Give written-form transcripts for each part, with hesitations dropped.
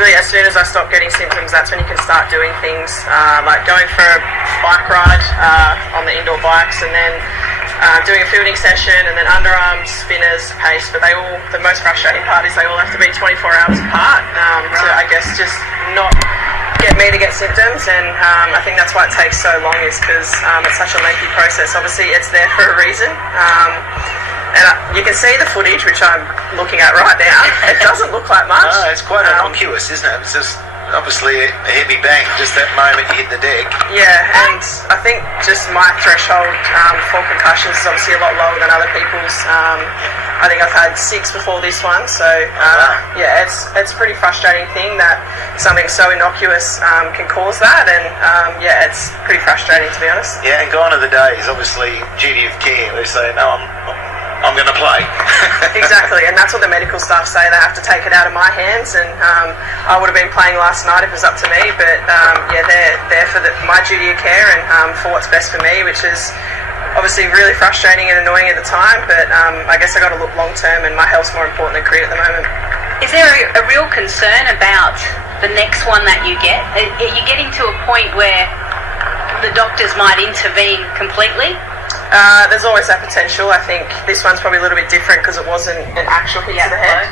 basically, as soon as I stop getting symptoms, that's when you can start doing things like going for a bike ride on the indoor bikes, and then doing a fielding session, and then underarms, spinners, pace. But the most frustrating part is they all have to be 24 hours apart to, I guess, just not get me to get symptoms. And I think that's why it takes so long, is because it's such a lengthy process. Obviously, it's there for a reason. And you can see the footage, which I'm looking at right now. It doesn't look like much. No, it's quite innocuous, isn't it? It's just obviously a heavy bang, just that moment you hit the deck. Yeah, and I think just my threshold for concussions is obviously a lot lower than other people's. I think I've had 6 before this one, so yeah, it's a pretty frustrating thing that something so innocuous can cause that, and yeah, it's pretty frustrating, to be honest. Yeah, and gone are the days, obviously, duty of care. They say, no, I'm going to play. Exactly, and that's what the medical staff say. They have to take it out of my hands, and I would have been playing last night if it was up to me, but yeah, they're there for my duty of care and for what's best for me, which is obviously really frustrating and annoying at the time, but I guess I got to look long term, and my health's more important than cricket at the moment. Is there a real concern about the next one that you get? Are you getting to a point where the doctors might intervene completely? There's always that potential. I think this one's probably a little bit different because it wasn't an actual hit to the head.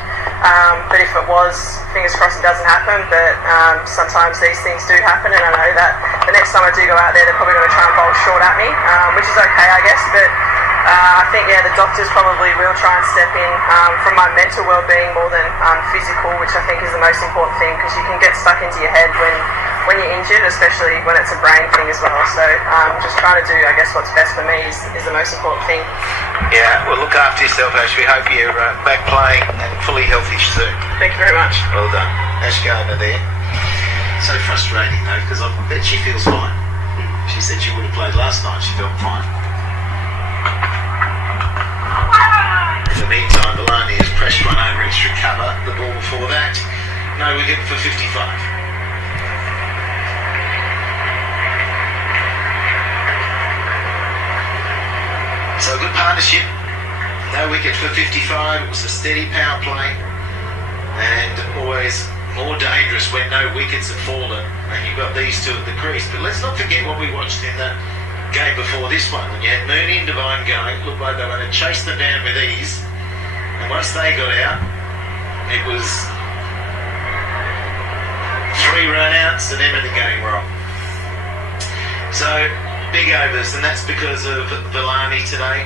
But if it was, fingers crossed it doesn't happen. But sometimes these things do happen, and I know that the next time I do go out there, they're probably going to try and bowl short at me, which is okay, I guess. But I think, yeah, the doctors probably will try and step in from my mental well-being more than physical, which I think is the most important thing, because you can get stuck into your head when you're injured, especially when it's a brain thing as well. So just trying to do, I guess, what's best for me is the most important thing. Yeah, well, look after yourself, Ash. We hope you're back playing and fully healthy soon. Thank you very much. Well done. Ash over there. So frustrating, though, because I bet she feels fine. She said she would have played last night. She felt fine. In the meantime, Baloney has pressed one over extra cover. The ball before that, no wicket for 55. So a good partnership, no wicket for 55, it was a steady power play, and always more dangerous when no wickets have fallen and you've got these two at the crease. But let's not forget what we watched in the game before this one, when you had Mooney and Devine going. It looked like they were going to chase them down with ease, and once they got out, it was 3 run-outs and everything going wrong. So big overs, and that's because of Villani today.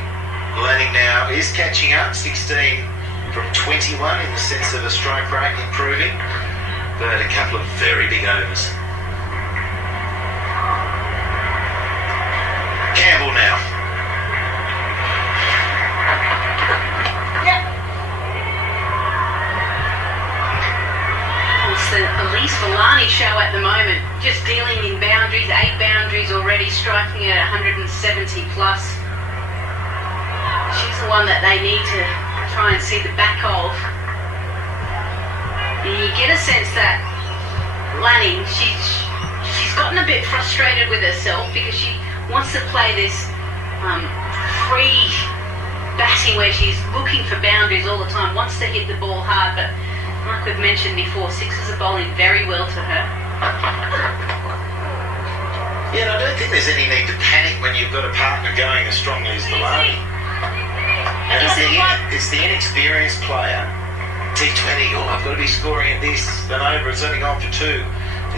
Lanning now is catching up, 16 from 21 in the sense of a strike rate improving, but a couple of very big overs. Campbell now. It's the Ellyse Villani show at the moment, just dealing in boundaries, 8 boundaries already, striking at 170 plus. She's the one that they need to try and see the back of. And you get a sense that Lanning, she's gotten a bit frustrated with herself because she wants to play this free batting where she's looking for boundaries all the time, wants to hit the ball hard, but like we've mentioned before, sixes are bowling very well to her. Yeah, and I don't think there's any need to panic when you've got a partner going as strongly as Villani. And it's the inexperienced player. T20, oh, I've got to be scoring at this, then over, it's only gone for 2.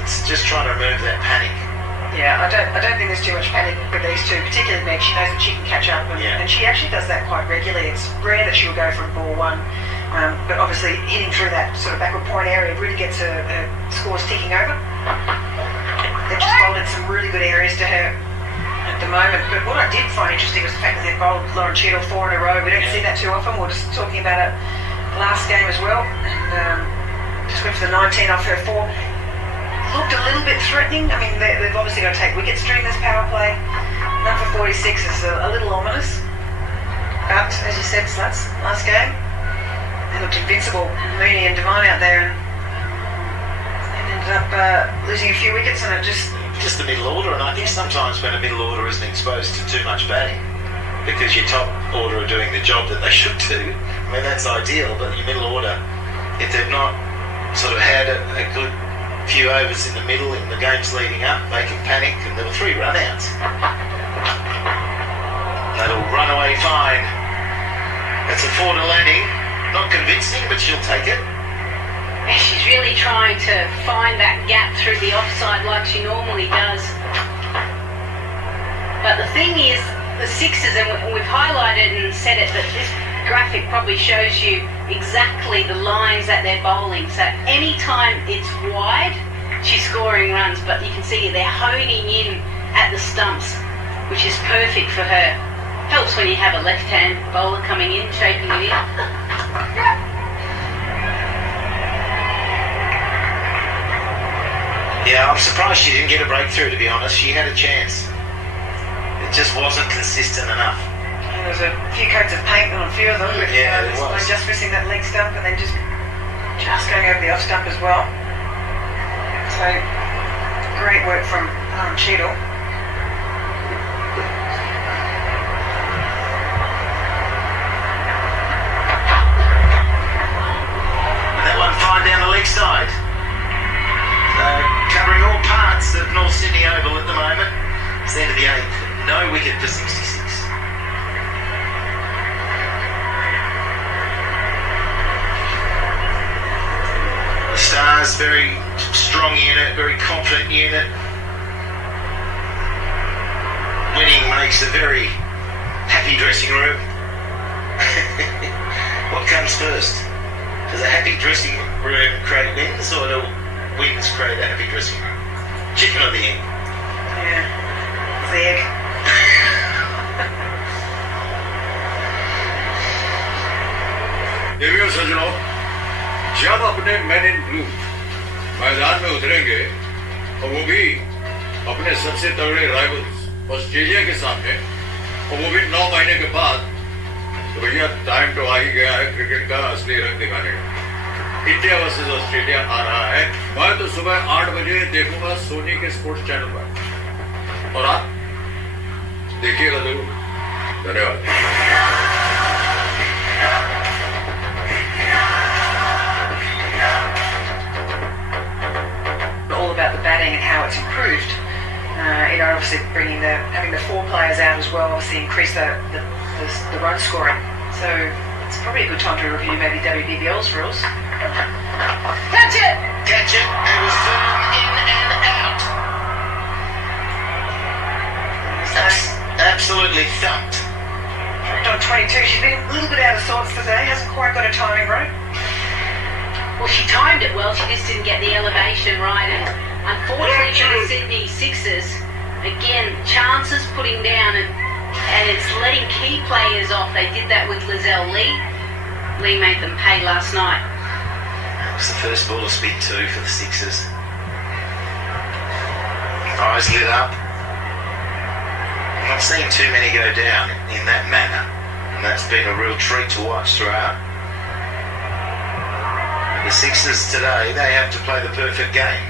It's just trying to remove that panic. Yeah, I don't think there's too much panic with these two, particularly Meg. She knows that she can catch up, and she actually does that quite regularly. It's rare that she'll go for a ball 1. But obviously hitting through that sort of backward point area really gets her scores ticking over. They've just bowled in some really good areas to her at the moment. But what I did find interesting was the fact that they've bowled Lauren Cheadle 4 in a row. We don't see that too often. We were just talking about it last game as well. And just went for the 19 off her 4. Looked a little bit threatening. I mean, they've obviously got to take wickets during this power play. Number 46 is a little ominous. But, as you said, Sluts, last game, they looked invincible. Mooney and Devine out there, and ended up losing a few wickets, and it just the middle order. And I think sometimes when a middle order isn't exposed to too much batting, because your top order are doing the job that they should do, I mean, that's ideal. But your middle order, if they've not sort of had a good few overs in the middle in the games leading up, making panic, and there were 3 run-outs. That'll run away fine. That's a 4 to Lanning. Not convincing, but she'll take it. And she's really trying to find that gap through the offside like she normally does. But the thing is, the sixes, and we've highlighted and said it, but this graphic probably shows you exactly the lines that they're bowling. So any time it's wide, she's scoring runs, but you can see they're honing in at the stumps, which is perfect for her. Helps when you have a left-hand bowler coming in, shaping it in. Yeah, I'm surprised she didn't get a breakthrough, to be honest. She had a chance. It just wasn't consistent enough. There was a few coats of paint on a few of them. With, yeah, it was. Just missing that leg stump and then just going over the off stump as well. So, great work from Cheadle. That one fine down the leg side. Covering all parts of North Sydney Oval at the moment. It's the end of the 8th. No wicket for 66. The Stars, very strong unit, very confident unit. Winning makes a very happy dressing room. What comes first? Does a happy dressing room create wins, or do wins create a happy dressing room? Chicken or the egg? Yeah, the egg. देवियों सज्जनों, जब अपने man in blue मैदान में उतरेंगे और वो भी अपने सबसे तगड़े राइवल्स ऑस्ट्रेलिया के सामने और वो भी 9 महीने के बाद, तो भैया टाइम तो आ ही गया है क्रिकेट का असली रंग दिखाने का। इंडिया वर्सेस ऑस्ट्रेलिया आ रहा है। मैं तो सुबह 8 बजे देखूंगा सोनी के स्पोर्ट्स चैनल पर, और आप देखिएगा जरूर। धन्यवाद। All about the batting and how it's improved. Obviously having the 4 players out as well, obviously increase the run scoring. So it's probably a good time to review maybe WBBL's rules. Catch it! Catch it. It was firm in and out. Absolutely thumped. On 22, she's been a little bit out of sorts today. Hasn't quite got her timing right. Well, she timed it well, she just didn't get the elevation right, and unfortunately for the Sydney Sixers, again, chances putting down, and it's letting key players off. They did that with Lizelle Lee. Lee made them pay last night. That was the first ball of spin 2 for the Sixers. Eyes lit up. I'm not seeing too many go down in that manner, and that's been a real treat to watch throughout. The Sixers today, they have to play the perfect game.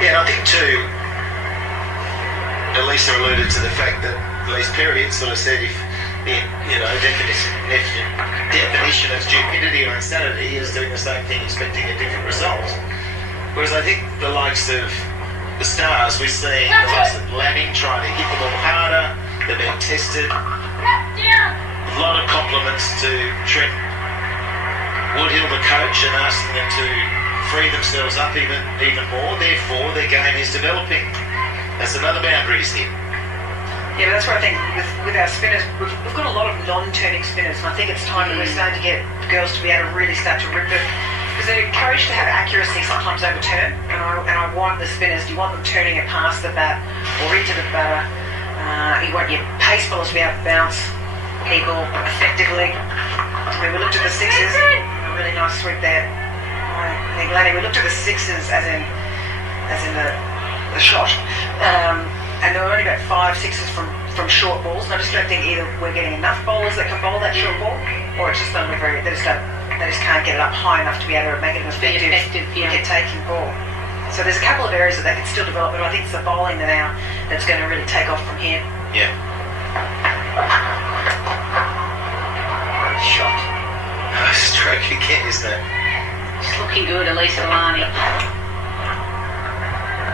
Yeah, and I think too, Alyssa alluded to the fact that at least Perry sort of said if the definition of stupidity or insanity is doing the same thing expecting a different result. Whereas I think the likes of the Stars, we're seeing the likes of Lanning trying to hit the ball harder, they're being tested. A lot of compliments to Trent Woodhill, the coach, and asking them to free themselves up even more. Therefore, their game is developing. That's another boundary is hit. Yeah, but that's where I think with our spinners, we've got a lot of non-turning spinners, and I think it's time that we're starting to get girls to be able to really start to rip it. Because they're encouraged to have accuracy sometimes overturn, and I want the spinners, you want them turning it past the bat or into the batter. You want your pace bowlers to be able to bounce people effectively. I mean, we looked at the Sixers, a really nice sweep there. I think, Lanning, we looked at the Sixers as in the shot, and there were only about 5 sixes from short balls, and I just don't think either we're getting enough bowlers that can bowl that short ball, or it's just not very, they just can't get it up high enough to be able to make it an effective wicket-taking ball. So there's a couple of areas that they can still develop, but I think it's the bowling now that's going to really take off from here. Yeah. Shot. Oh, stroke again, isn't it? It's looking good, Ellyse Alani.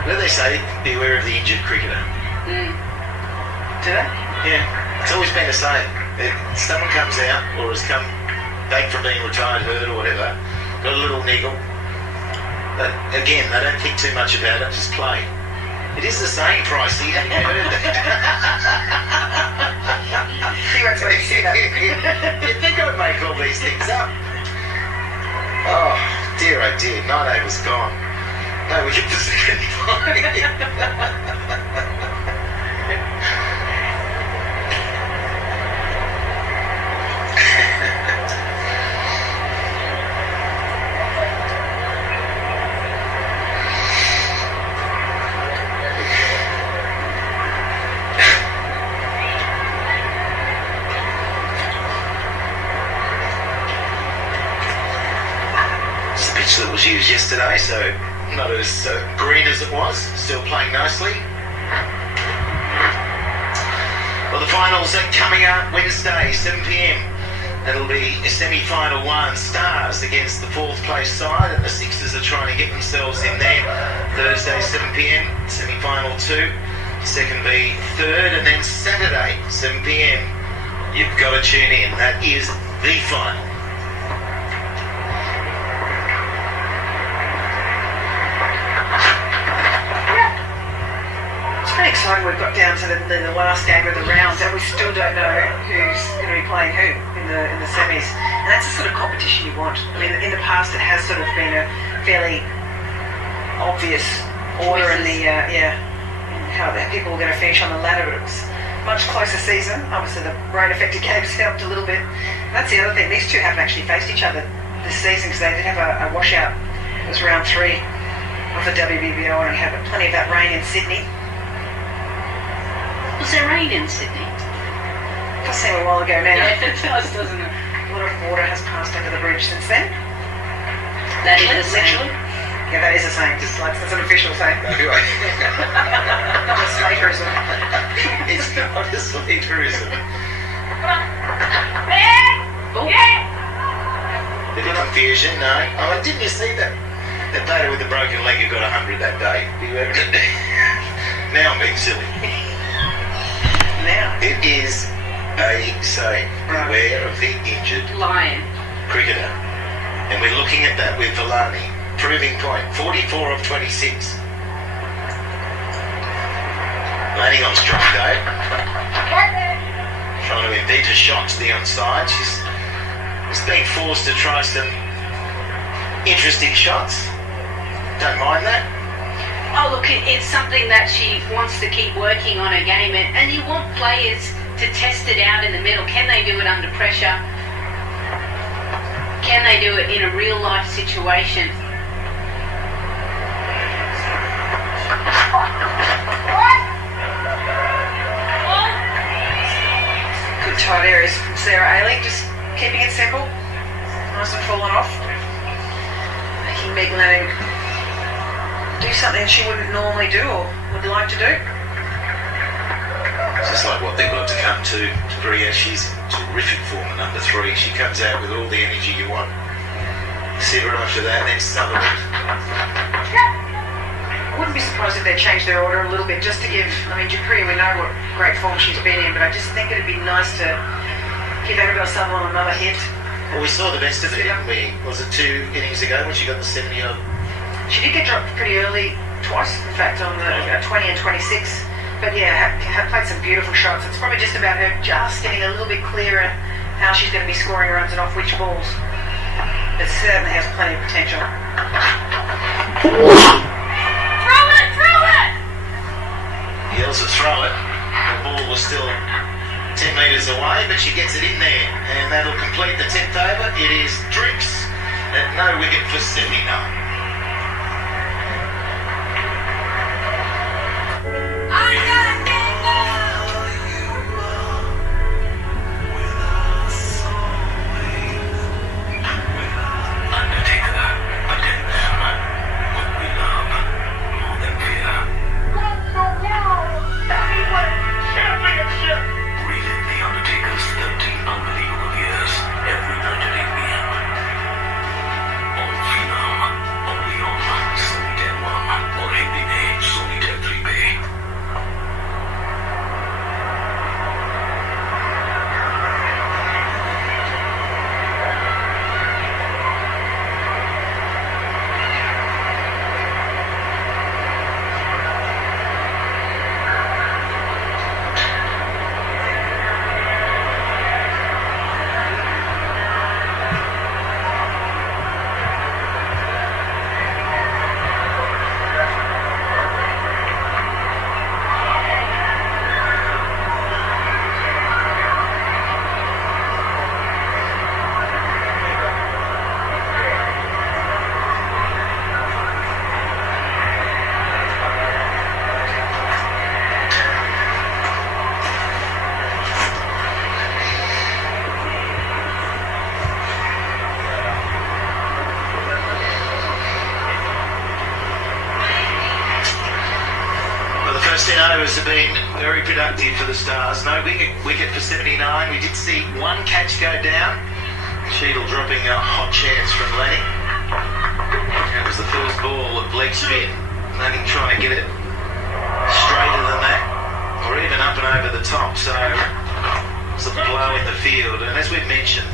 What do they say? Beware of the injured cricketer. Do they? Yeah. It's always been the same. If someone comes out or has come back from being retired, hurt or whatever, got a little niggle. But again, they don't think too much about it, just play. It is the same, Pricey. Have you heard that? He won't let you see that. You'd think I'd make all these things up. Oh dear, 9 overs gone. No wicket for 75. That was used yesterday, so not as green as it was, still playing nicely. Well, the finals are coming up Wednesday, 7 p.m. It'll be a semi-final 1, Stars against the 4th place side, and the Sixers are trying to get themselves in there. Thursday, 7 p.m, semi-final 2, second be 3rd, and then Saturday, 7 p.m. You've got to tune in. That is the final. Excited we've got down to the last game of the rounds and we still don't know who's going to be playing who in the semis, and that's the sort of competition you want. I mean, in the past it has sort of been a fairly obvious order in the and how people are going to finish on the ladder, but it was a much closer season. Obviously the rain affected games helped a little bit, and that's the other thing, these two haven't actually faced each other this season because they did have a washout. It was round 3 of the WBBL and we had plenty of that rain in Sydney. Was there rain in Sydney? It does seem a while ago now. Yeah, it does, doesn't it? A lot of water has passed under the bridge since then. That is the same. Yeah, that is the same. Just like that's an official thing. Not a slaterism. It's not a slaterism. Bit of confusion, no. Oh, didn't you see that? The batter with the broken leg who got 100 that day. Now I'm being silly. Now. It is a saying, beware of the injured Lion. cricketer. And we're looking at that with Villani. Proving point, 44 of 26. Landing on strike though. Trying to invent a shot to the onside. She's being forced to try some interesting shots. Don't mind that. Oh, look, it's something that she wants to keep working on her game, and you want players to test it out in the middle. Can they do it under pressure? Can they do it in a real life situation? Good tight areas from Sarah Hayley, just keeping it simple, nice and falling off, making Meg Lanning do something she wouldn't normally do or would like to do. It's just like what they've got to come to Bria. She's in terrific form at number 3. She comes out with all the energy you want. Siver after that, then Sutherland. I wouldn't be surprised if they changed their order a little bit just to give, I mean, Dupree, we know what great form she's been in, but I just think it'd be nice to give Annabelle Sutherland another hit. Well, we saw the best of it, didn't we? Was it 2 innings ago when she got the 70-odd? She did get dropped pretty early, twice, in fact, on the 20 and 26. But yeah, have played some beautiful shots. It's probably just about her just getting a little bit clearer how she's going to be scoring runs and off which balls. It certainly has plenty of potential. Throw it! Throw it! Yells to throw it. The ball was still 10 metres away, but she gets it in there, and that'll complete the 10th over. It is Drix at no wicket for 79. set overs have been very productive for the Stars. No wicket for 79. We did see one catch go down. Cheadle dropping a hot chance from Lanning. That was the first ball of leg spin. Lanning trying to get it straighter than that, or even up and over the top. So it's a blow in the field. And as we've mentioned,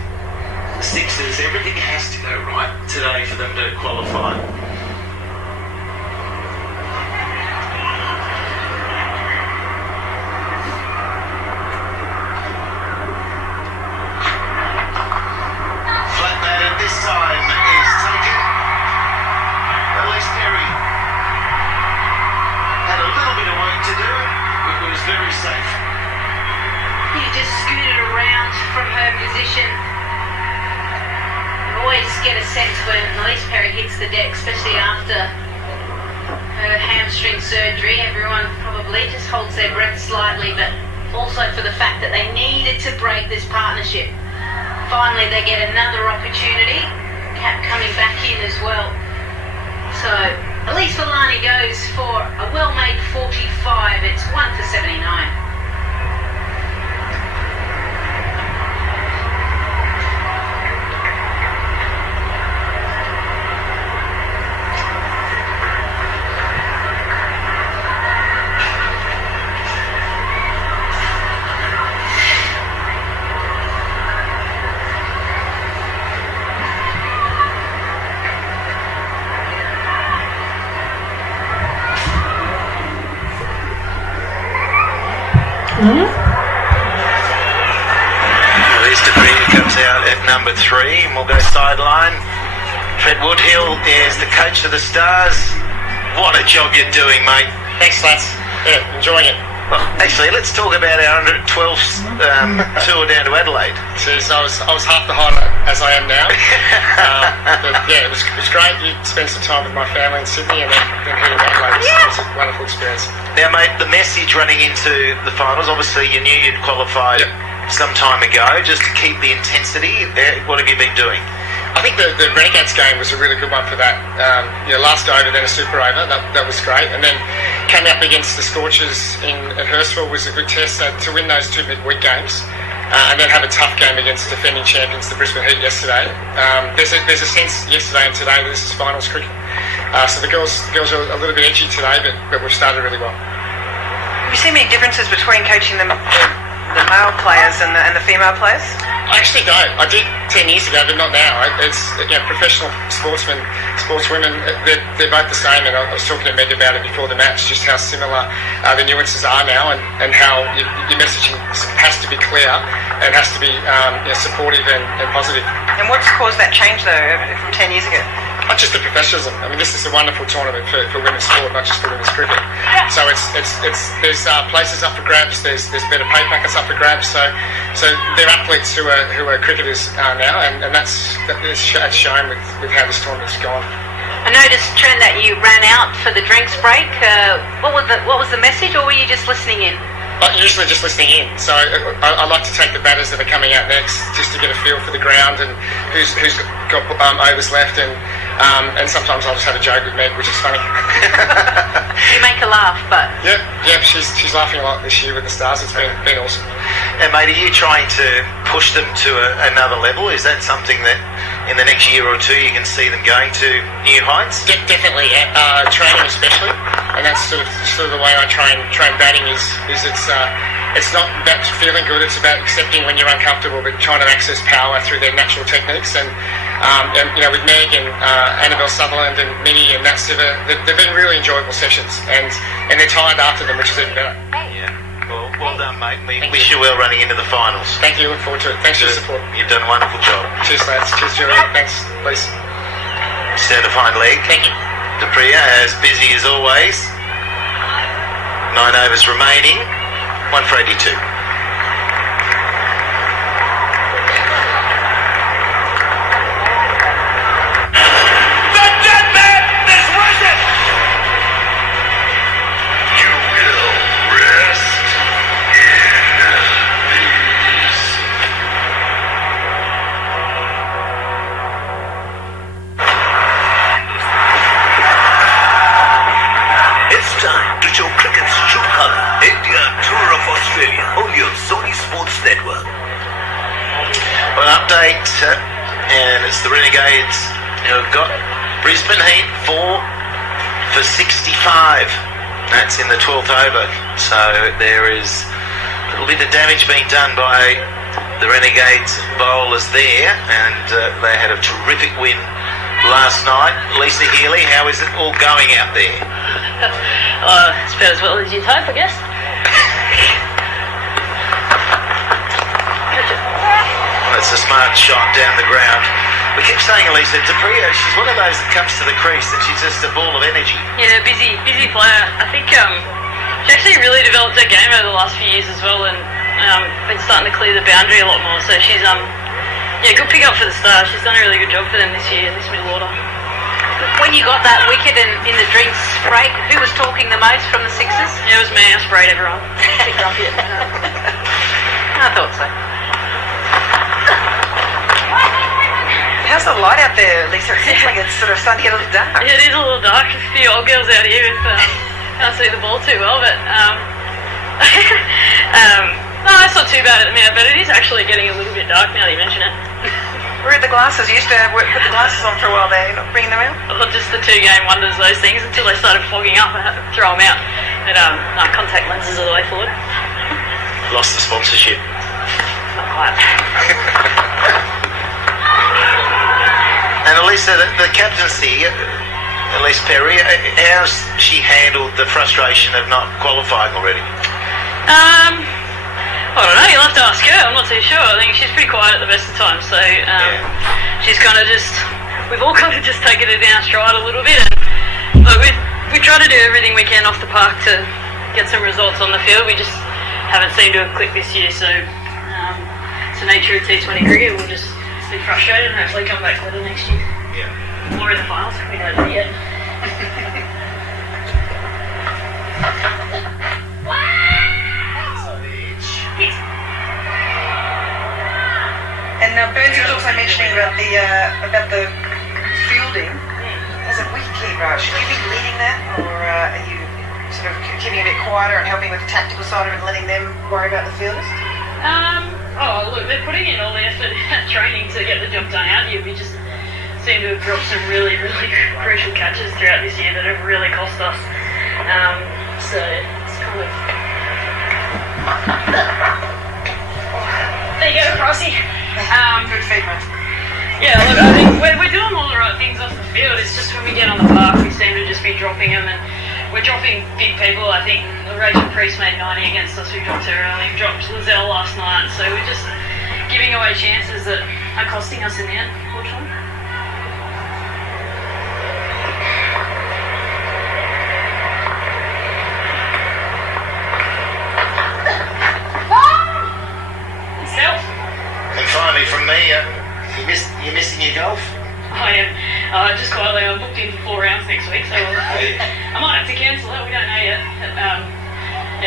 the Sixers, everything has to go right today for them to qualify. Very safe. You just scooted around from her position. You always get a sense when Ellyse Perry hits the deck, especially after her hamstring surgery. Everyone probably just holds their breath slightly, but also for the fact that they needed to break this partnership. Finally, they get another opportunity. Cap coming back in as well. So Ellyse Villani goes for a well-made 45. It's 1 for 79. Ellyse comes out at number 3 and we'll go sideline. Fred Woodhill is the coach of the Stars. What a job you're doing, mate. Thanks, lads. Yeah, enjoying it. Well, actually, let's talk about our under 12s tour down to Adelaide. Jeez, I was half the height as I am now. But yeah, it was great. You spent some time with my family in Sydney and then heading to Adelaide. It was a wonderful experience. Now, mate, the message running into the finals, obviously you knew you'd qualified some time ago, just to keep the intensity. What have you been doing? I think the Renegades game was a really good one for that. Last over, then a super over. That was great. And then coming up against the Scorchers at Hurstville was a good test. So to win those two midweek games and then have a tough game against defending champions, the Brisbane Heat, yesterday. There's a sense yesterday and today that this is finals cricket. So the girls are a little bit edgy today, but we've started really well. Have you seen any differences between coaching the male players and the female players? I actually don't. I did 10 years ago, but not now. It's professional sportswomen, they're both the same. And I was talking to Meg about it before the match, just how similar the nuances are now, and how your messaging has to be clear and has to be supportive and positive. And what's caused that change though from 10 years ago? Not just the professionalism. I mean, this is a wonderful tournament for women's sport, not just for women's cricket. So there's places up for grabs. There's better pay packets up for grabs. So they're athletes who are cricketers now, and that's shown with how this tournament's gone. I noticed, Trent, that you ran out for the drinks break. What was the message, or were you just listening in? Usually just listening in. So I like to take the batters that are coming out next, just to get a feel for the ground and who's got overs left, and sometimes I'll just have a joke with Meg, which is funny. You make her laugh, but yeah, she's laughing a lot this year with the Stars. It's been awesome. And mate, are you trying to push them to another level? Is that something that in the next year or two you can see them going to new heights? Definitely, training especially, and that's sort of the way I train batting is it's not about feeling good, it's about accepting when you're uncomfortable, but trying to access power through their natural techniques. And with Meg and Annabelle Sutherland and Minnie and Nat Siver, they've been really enjoyable sessions, and they're tired after them, which is even better. Yeah. Well done, mate. We wish you well running into the finals. Thank you. Look forward to it. Thanks for your support. You've done a wonderful job. Cheers, lads. Cheers, Julie. Thanks. Please. Stand to fine leg. Thank you. Dupria, as busy as always. 9 overs remaining. 1 for 82. It's time to show cricket's true colour. India Tour of Australia, only on Sony Sports Network. Well, an update, and it's the Renegades who have got Brisbane Heat 4 for 65. That's in the 12th over. So there is a little bit of damage being done by the Renegades bowlers there, and they had a terrific win last night. Alyssa, Healy, how is it all going out there? It's about as well as you'd hope, I guess. Well, it's a smart shot down the ground. We keep saying, Alyssa, Debrio, she's one of those that comes to the crease and she's just a ball of energy. Yeah, busy player. I think she actually really developed her game over the last few years as well, and been starting to clear the boundary a lot more. So she's good pick up for the Stars. She's done a really good job for them this year in this middle order. When you got that wicket in the drinks break, who was talking the most from the Sixers? Yeah, it was me. I sprayed everyone. I thought so. How's the light out there, Lisa? It seems like it's sort of starting to get a little dark. Yeah, it is a little dark. There's a few old girls out here with can't see the ball too well, but no, it's not too bad at the minute. But it is actually getting a little bit dark now that you mention it. Where are the glasses? You used to put the glasses on for a while there. You're not bringing them out? Well, just the 2-game wonders, those things, until they started fogging up. I had to throw them out. But no, contact lenses are the way forward. Lost the sponsorship. Not quite. And Alyssa, the captaincy, Ellyse Perry, how's she handled the frustration of not qualifying already? I don't know, you'll have to ask her. I'm not too sure. I think she's pretty quiet at the best of times, so she's kind of just, we've all kind of just taken it in our stride a little bit, but we try to do everything we can off the park to get some results on the field. We just haven't seemed to have clicked this year, so it's the nature of T20 cricket. We'll just be frustrated and hopefully come back better next year. Yeah. Or in the finals, we don't know yet. And Burns was also mentioning about the fielding. As a wicketkeeper, should you be leading that, or are you sort of keeping a bit quieter and helping with the tactical side of it and letting them worry about the fielders? Look, they're putting in all the effort at training to get the job done out here. We just seem to have dropped some really, really crucial catches throughout this year that have really cost us. So it's kind of... There you go, Pricey. Good feedback. Yeah, look, I think we're doing all the right things off the field. It's just when we get on the park, we seem to just be dropping them, and we're dropping big people. I think Rachael made 90 against us. We dropped her early. We dropped Lizelle last night. So we're just giving away chances that are costing us in the end, unfortunately. And finally from me, you're missing your golf? I am. Just quietly, I'm booked in for 4 rounds next week, so I might have to cancel it. We don't know yet.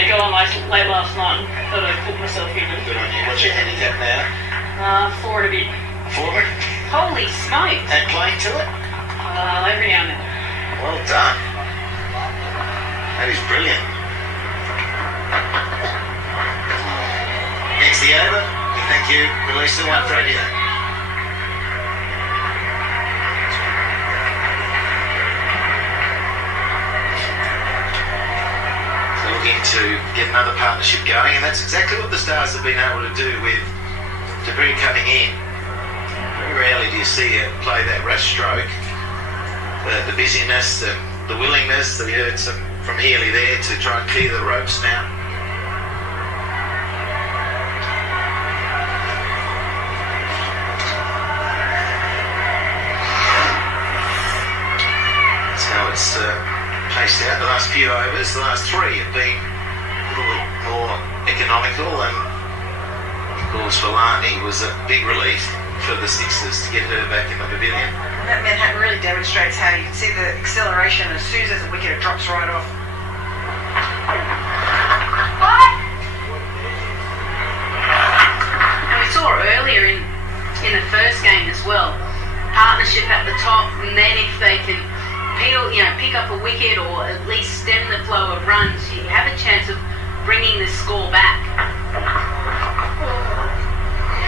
Got on late last night and thought I'd put myself in. Good on you. What's your handicap now? 4 and a bit. 4? Holy smokes. And playing to it? Every now and then. Well done. That is brilliant. Next the over. Thank you. Release the one for radio. So looking to get another partnership going, and that's exactly what the Stars have been able to do with debris coming in. Very rarely do you see it play that rush stroke. The busyness, the willingness that we heard from Healy there to try and clear the ropes now. It's paced out the last few overs. The last 3 have been a little bit more economical, and of course Valani was a big relief for the Sixers to get her back in the pavilion. That Manhattan really demonstrates how you can see the acceleration as soon as there's a wicket, it drops right off. And we saw earlier in the first game as well, partnership at the top, and then if they can pick up a wicket or at least stem the flow of runs, you have a chance of bringing the score back.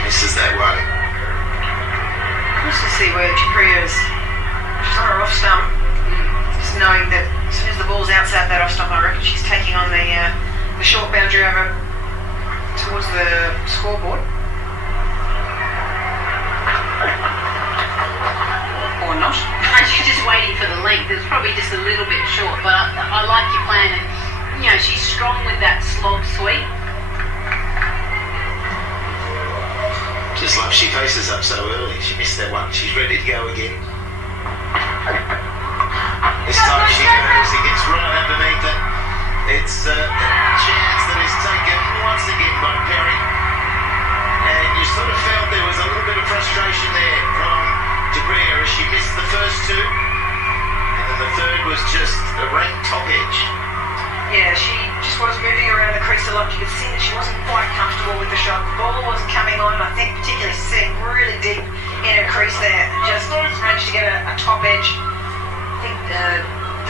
Misses that one. Just to see where Capria is. She's on her off stump. Just knowing that as soon as the ball's outside that off stump, I reckon she's taking on the short boundary over towards the scoreboard. Or not. She's just waiting for the length. It's probably just a little bit short, but I like your plan. And, you know, she's strong with that slob sweep. Just like she faces up so early. She missed that one. She's ready to go again. This time she goes. It gets right underneath it. It's a chance that is taken once again by Perry. And you sort of felt there was a little bit of frustration there from Capria as she missed the first two. And then the third was just a rank top edge. Yeah, she just was moving around the crease a lot. You could see that she wasn't quite comfortable with the shot. The ball wasn't coming on. I think particularly sitting really deep in her crease there. Just managed to get a top edge. I think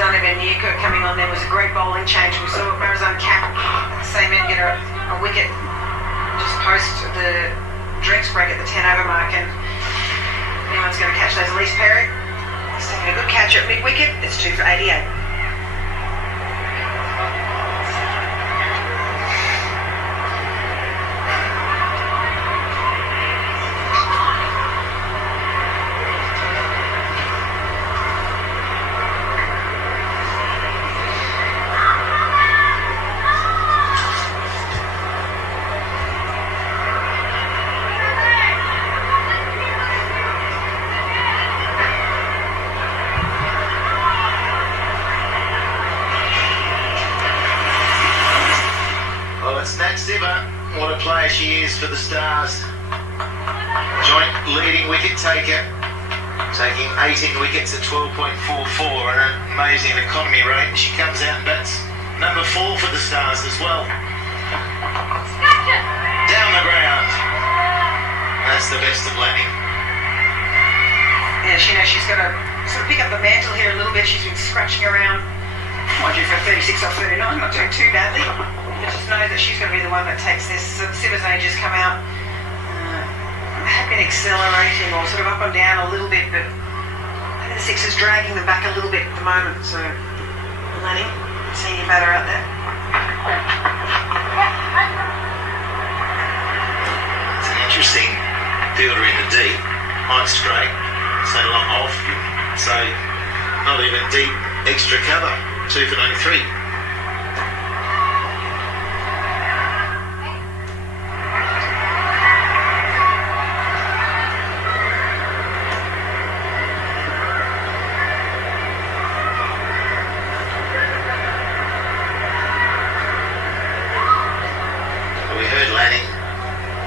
Dana Van Niekerk coming on there was a great bowling change. We saw Marizon Cap at the same end get a wicket just post the drinks break at the 10 over mark, and anyone's going to catch those. Ellyse Perry is taking a good catch at mid wicket. It's 2 for 88. What a player she is for the Stars. Joint leading wicket taker, taking 18 wickets at 12.44 and an amazing economy rate. She comes out and bats number 4 for the Stars as well. Down the ground. That's the best of Lanning. Yeah, she knows she's got to sort of pick up the mantle here a little bit. She's been scratching around. Mind you, for 36 off 39, not doing too badly. But just know that she's going to be the one that takes this. Sivers ages come out. Have been accelerating or sort of up and down a little bit, but I think the 6 is dragging them back a little bit at the moment. So, Lanning, senior batter out there. It's an interesting fielder in the deep. Height straight, so long off, so not even deep extra cover. 2 for 93. We heard Lanning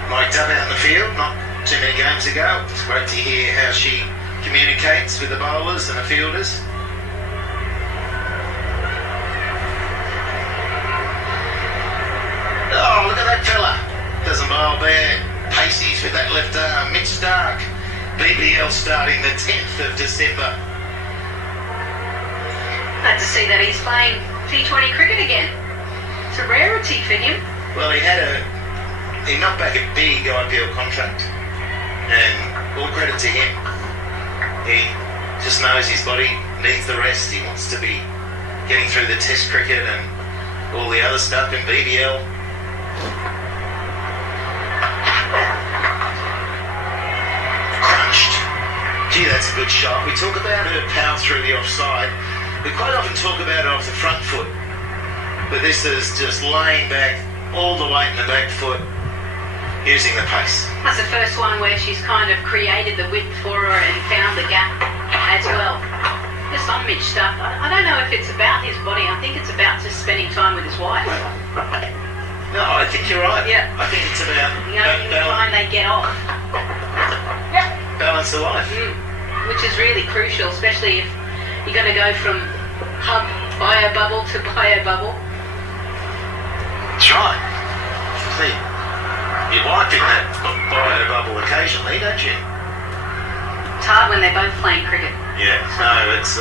mic'd up out in the field not too many games ago. It's great to hear how she communicates with the bowlers and the fielders. Oh, look at that fella. Doesn't bowl there. Pacey's with that left arm. Mitch Stark. BBL starting the 10th of December. Glad to see that he's playing T20 cricket again. It's a rarity for him. Well, he knocked back a big IPL contract. And all credit to him. He just knows his body needs the rest. He wants to be getting through the test cricket and all the other stuff in BBL. Crunched. Gee, that's a good shot. We talk about her power through the offside. We quite often talk about it off the front foot. But this is just laying back all the weight in the back foot, using the pace. That's the first one where she's kind of created the width for her and found the gap as well. Just on Mitch stuff. I don't know if it's about his body. I think it's about just spending time with his wife. No, I think you're right. Yeah. I think it's about The only time they get off. balance of life. Which is really crucial, especially if you're going to go from hub bio bubble to bio bubble. That's right. See, you wipe in that bio bubble occasionally, don't you? It's hard when they're both playing cricket. Yeah, no, it's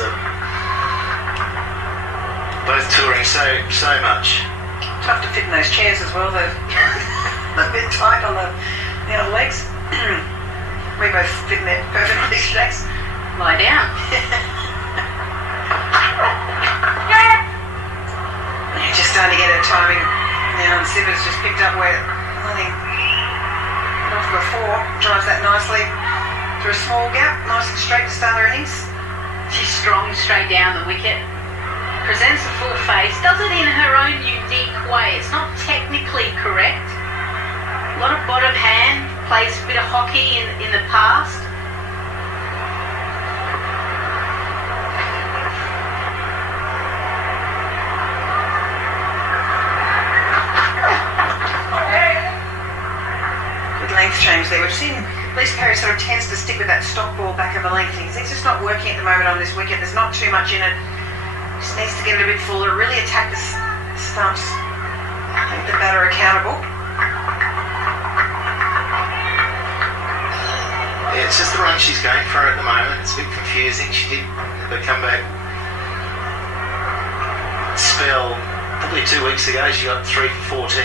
both touring so much. Tough to fit in those chairs as well, though. A bit tight on the outer legs. We both fit in there perfectly, Jax. Lie down. You're just starting to get her timing now, and Sibber's just picked up where Lanning off before. Drives that nicely through a small gap, nice and straight to start her innings. She's strong straight down the wicket. Presents a full face, does it in her own unique way. It's not technically correct. A lot of bottom hand, plays a bit of hockey in the past. Good length change there. We've seen Ellyse Perry sort of tends to stick with that stock ball back of the length. It's just not working at the moment on this wicket. There's not too much in it. Just needs to get it a bit fuller, really attack the stumps, make the batter accountable. Yeah, it's just the run she's going for at the moment. It's a bit confusing. She did the comeback spell probably 2 weeks ago. She got 3 for 14.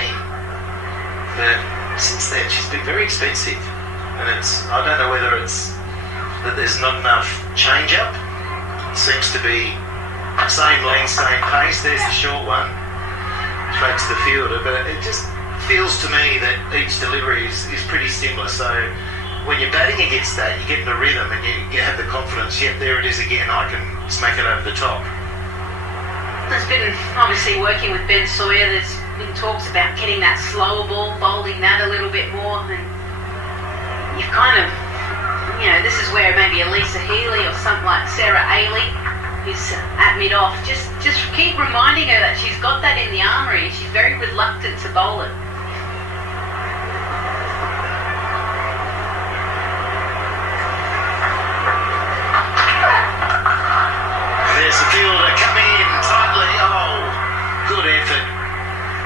But since then, she's been very expensive. And I don't know whether it's that there's not enough change-up. It seems to be same length, same pace. There's the short one, straight to the fielder. But it just feels to me that each delivery is pretty similar. So when you're batting against that, you get the rhythm and you have the confidence. Yep, there it is again. I can smack it over the top. There's been obviously working with Ben Sawyer. There's been talks about getting that slower ball, bowling that a little bit more. And you've kind of, this is where maybe Alyssa Healy or something like Sarah Hayley is at mid-off. Just keep reminding her that she's got that in the armoury and she's very reluctant to bowl it. There's the fielder coming in tightly. Oh, good effort.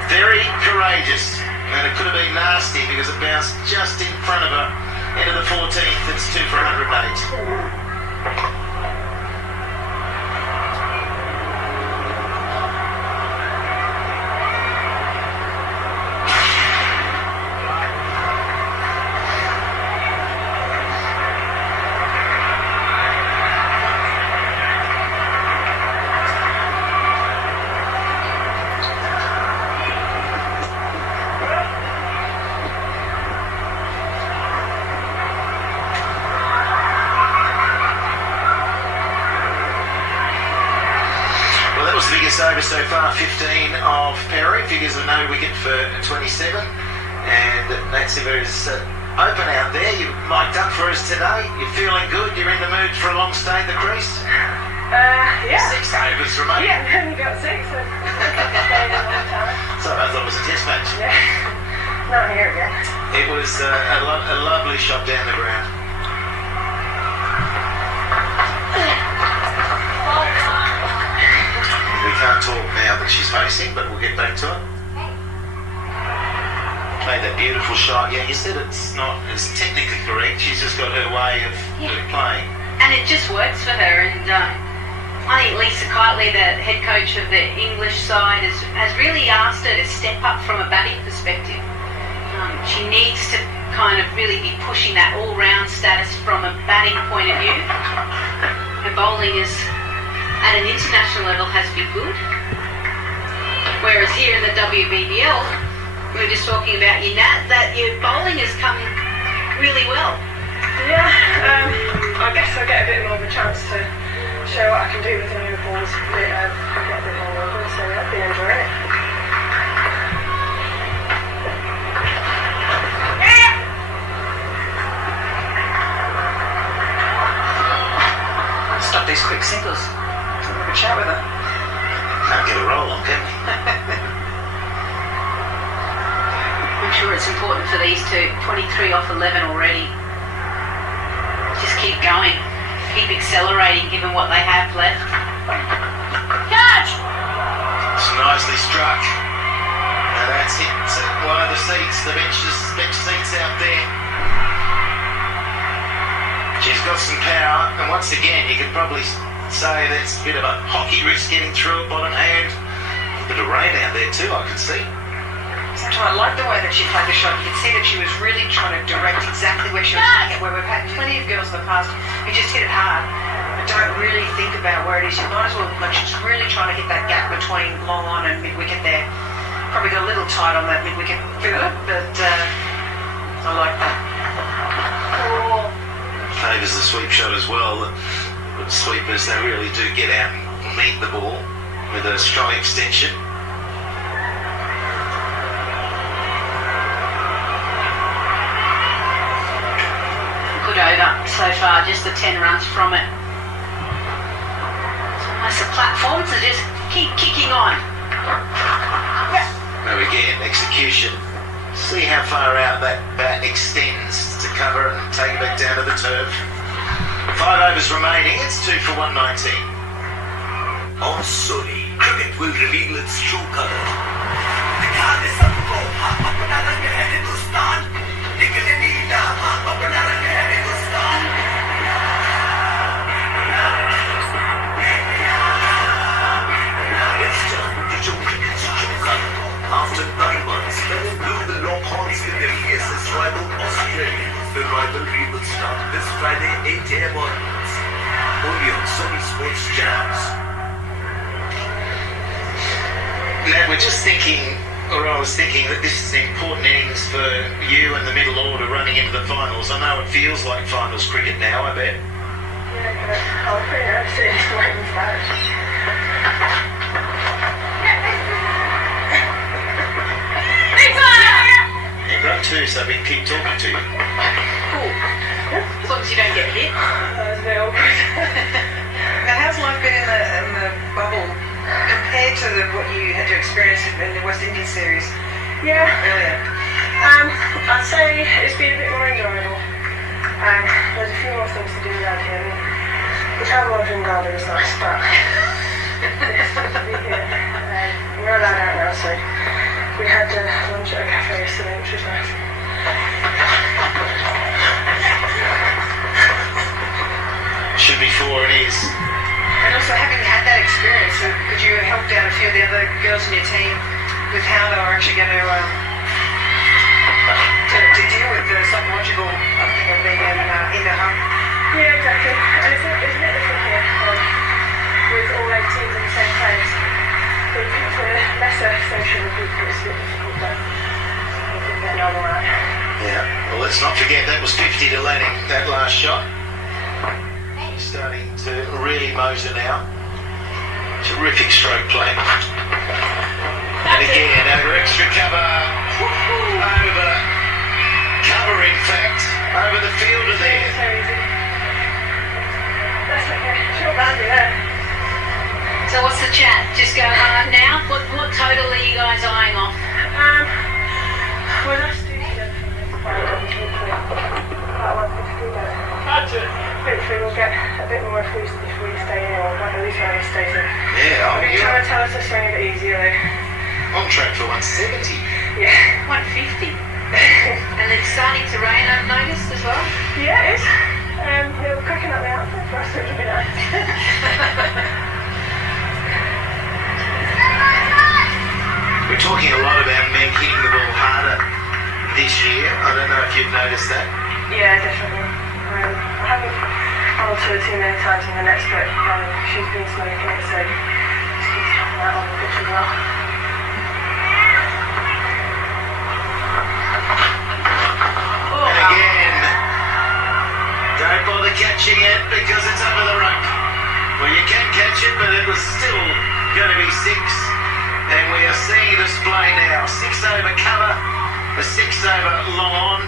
Very courageous. And it could have been nasty because it bounced just in front of her. Into the 14th, it's 2 for 108. Over so far, 15 of Perry. Figures a no wicket for 27. And that's a very open out there. You've mic'd up for us today. You're feeling good? You're in the mood for a long stay at the crease? Yeah. 6 overs remaining. Yeah, we got 6. So stayed a long time. So I thought it was a test match. Yeah. Not here again. It was a lovely shot down the ground. We can't talk now that she's facing, but we'll get back to it. Played that beautiful shot. Yeah, you said it's not as technically correct. She's just got her way of playing. And it just works for her. And I think Lisa Kitely, the head coach of the English side, has really asked her to step up from a batting perspective. She needs to kind of really be pushing that all-round status from a batting point of view. Her bowling is at an international level has been good, whereas here in the WBBL, we were just talking about that your bowling has come really well. Yeah, I guess I'll get a bit more of a chance to show what I can do with the new balls. Get a bit more over, so I've been enjoying it. Stop these quick singles. Have a chat with her. Can't get a roll on, can we? I'm sure it's important for these two. 23 off 11 already. Just keep going. Keep accelerating given what they have left. Catch! It's nicely struck. And that's hit one of the seats, the bench seats out there. She's got some power, and once again, you could probably say that's a bit of a hockey wrist getting through it, bottom hand. bit of rain out there too, I can see. Sometimes I like the way that she played the shot. You could see that she was really trying to direct exactly where she was hitting it, where we've had plenty of girls in the past who just hit it hard, but don't really think about where it is. You might as well, like, she's really trying to hit that gap between long on and mid-wicket there. Probably got a little tight on that mid-wicket figure, but I like that. Favours the sweep shot as well. The sweepers, they really do get out and meet the ball with a strong extension. Good over so far, just the 10 runs from it. Almost the platform to just keep kicking on. Now again, execution. See how far out that bat extends to cover and take it back down to the turf. 5 overs remaining, it's 2 for 119. On Sony, cricket will reveal its true color. दिखाने सबको अपना रंग है हिंदुस्तान, निकले नीला अपना रंग है Hindustan. It's time to show cricket's true color. After 9 months, men in blue, the Longhorns with their fiercest rival Australia. The rivalry will start this Friday, 8 a.m. onwards. Only on Sony Sports Jams. Now we're just thinking, or I was thinking, that this is an important innings for you and the middle order running into the finals. I know it feels like finals cricket now, I bet. Yeah, I'm pretty nervous waiting for that. You're great too, so we can keep talking to you. Cool. As long as you don't get hit. That was a bit awkward. Now, how's life been in the bubble compared to what you had to experience in the West Indies series Yeah, earlier? I'd say it's been a bit more enjoyable. There's a few more things to do around here. The travel over in Garden is nice, but it's good to be here. We're allowed out now, so we had lunch at a cafe yesterday, which was nice. Should be 4 and is. And also, having had that experience, could you help out a few of the other girls in your team with how they were actually going to deal with the psychological thing of being in the hub? Yeah, exactly. And it's a bit different here, with all 8 teams in the same place. For lesser social people, it's a bit difficult, but we can get on all right. Yeah, well, let's not forget that was 50 to Lanning, that last shot. Starting to really motor now. Terrific stroke play. And again, over extra cover. Over cover, in fact. Over the fielder there. So easy. That's okay. Short boundary there. So what's the chat? Just go hard now? What total are you guys eyeing off? Well, let's do together for the next part, about 150, but hopefully we'll get a bit more if we stay in, or at least when we stay in. Yeah, I'm trying to tell us to swing a bit easier though. on track for 170. Yeah. 150. And it's starting to rain, I've noticed as well. Yeah, it is. We're cracking up the outfit for us, which would be nice. We're talking a lot about men hitting the ball harder this year. I don't know if you've noticed that. Yeah, definitely. I haven't gone to her too many times in the nets, but she's been smoking it, so just keep helping out on the pitch as well. And again, don't bother catching it because it's under the rope. Well, you can catch it, but it was still going to be 6. And we are seeing a display now. 6 over cover, a 6 over long on.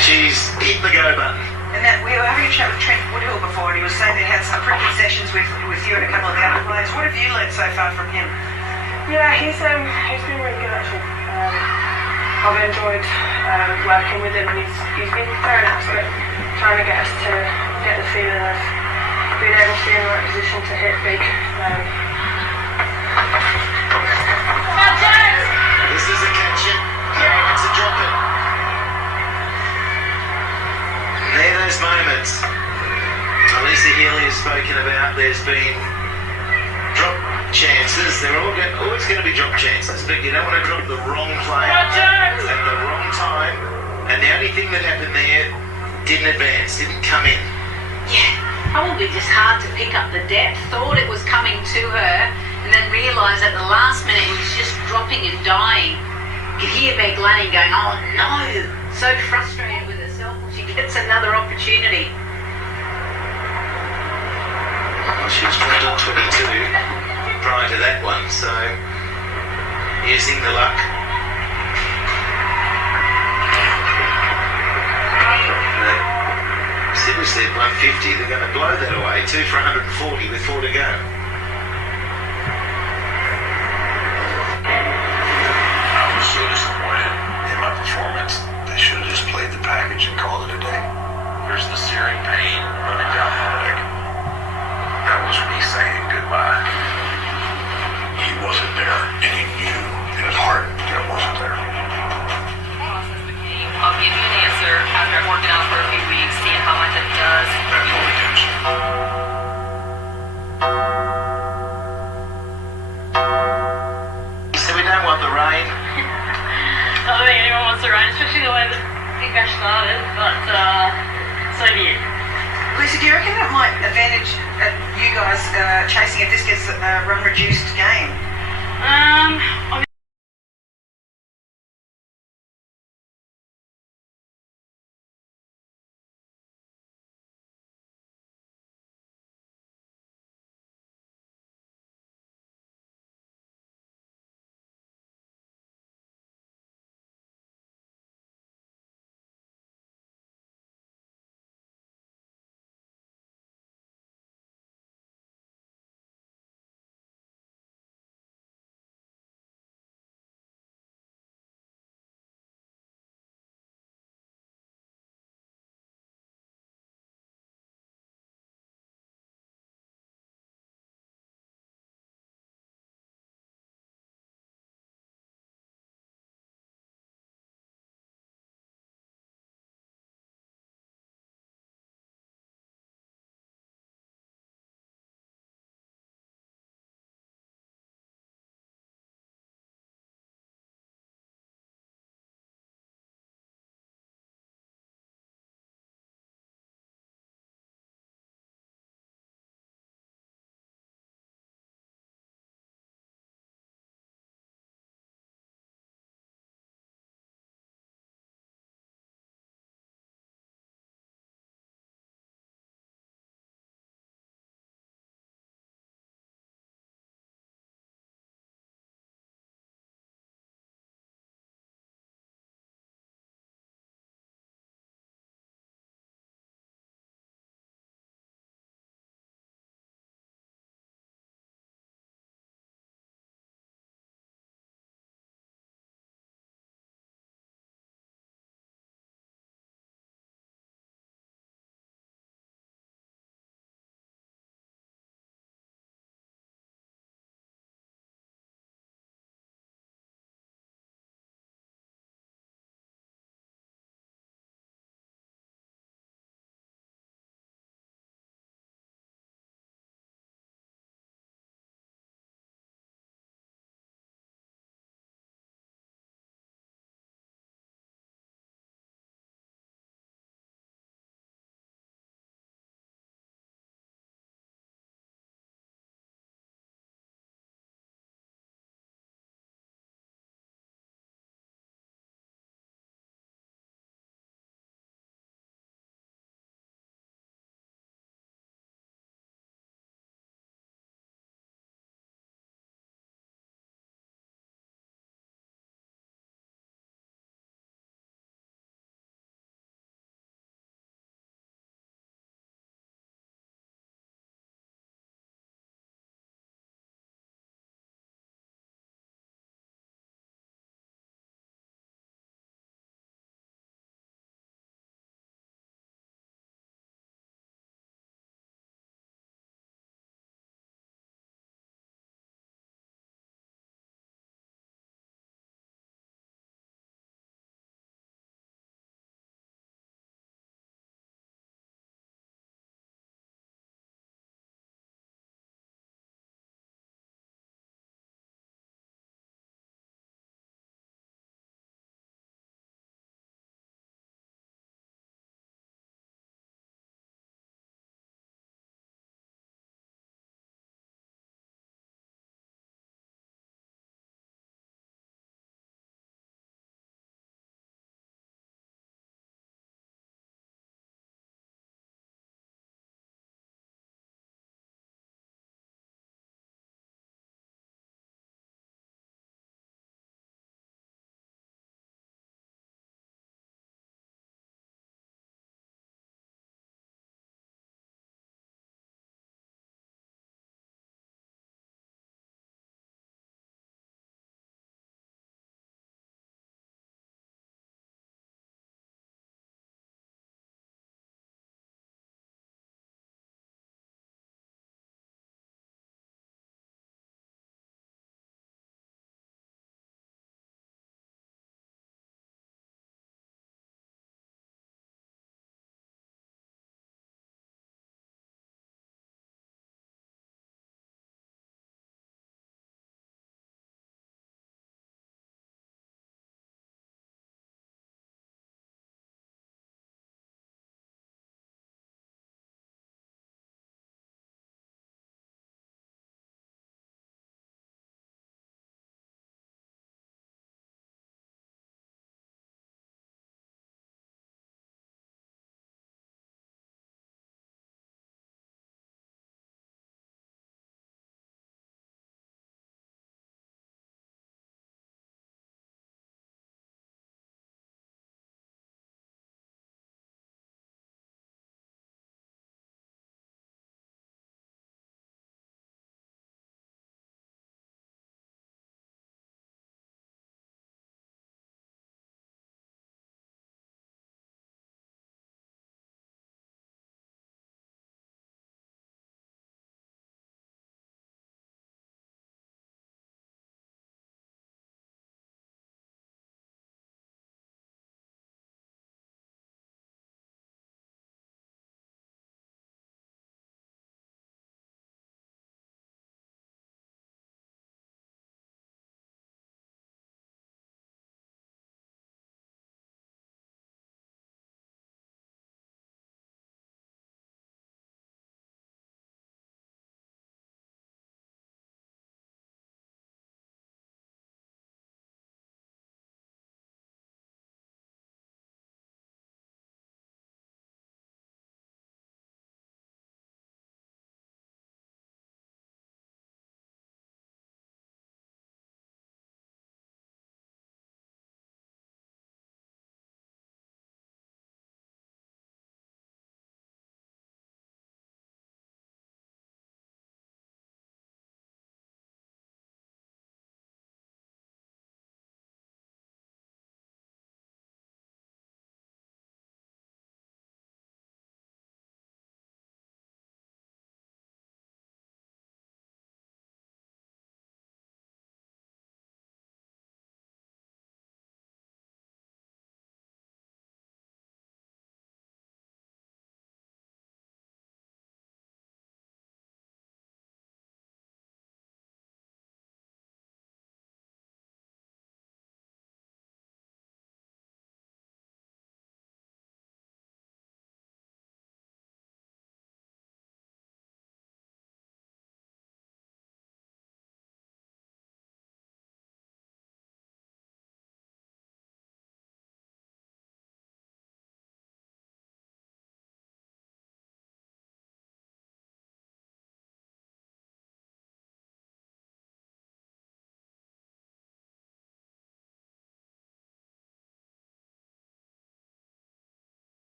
She's hit the go button. And that we were having a chat with Trent Woodhill before, and he was saying that he had some pretty good sessions with you and a couple of the other players. What have you learned so far from him? Yeah, he's been really good actually. I've enjoyed working with him, and he's been very nice at trying to get us to get the feeling of being able to be in the right position to hit big. This is a catch it. It's a drop it. And there are those moments Alyssa Healy has spoken about. There's been drop chance chances. They're always going to be drop chances, but you don't want to drop the wrong player at the wrong time. And the only thing that happened there, didn't advance, didn't come in. Yeah, probably just hard to pick up the depth. Thought it was coming to her, and then realised at the last minute it was just dropping and dying. You could hear Meg Lanning going, "Oh no!" So frustrated with herself when she gets another opportunity. Well, she was dropped on 22 prior to that one, so using the luck. We said 150, they're going to blow that away. 2 for 140 with 4 to go. I was so disappointed in my performance. They should have just played the package and called it a day. There's the searing pain running down my leg. That was me saying goodbye. He wasn't there, and he knew in his heart that it wasn't there. I'll give you an answer after I've worked out for a few weeks, seeing how much it does. That's all it is. So we don't want the rain. I don't think anyone wants to rain, especially the way the big bash started, but so be it. Lisa, do you reckon that might advantage you guys chasing if this gets a run-reduced game? I mean,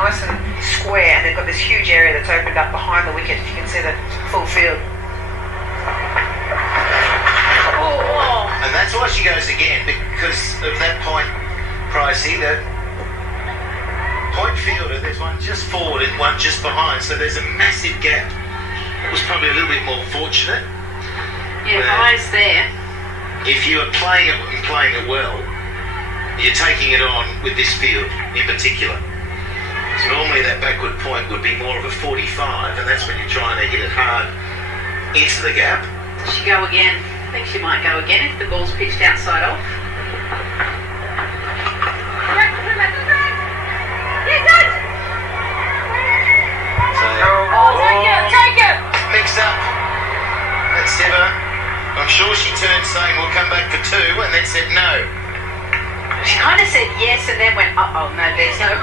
nice and square, and they've got this huge area that's opened up behind the wicket. You can see the full field. And that's why she goes again, because of that point, Pricey, the point fielder, there's one just forward and one just behind, so there's a massive gap. It was probably a little bit more fortunate. Yeah, eyes there. If you are playing it and playing it well, you're taking it on with this field in particular. So normally that backward point would be more of a 45, and that's when you're trying to hit it hard into the gap. Does she go again? I think she might go again if the ball's pitched outside off. Take it! Mixed up. That's Devo. I'm sure she turned saying we'll come back for 2 and then said no. She kind of said yes and then went, oh no, there's no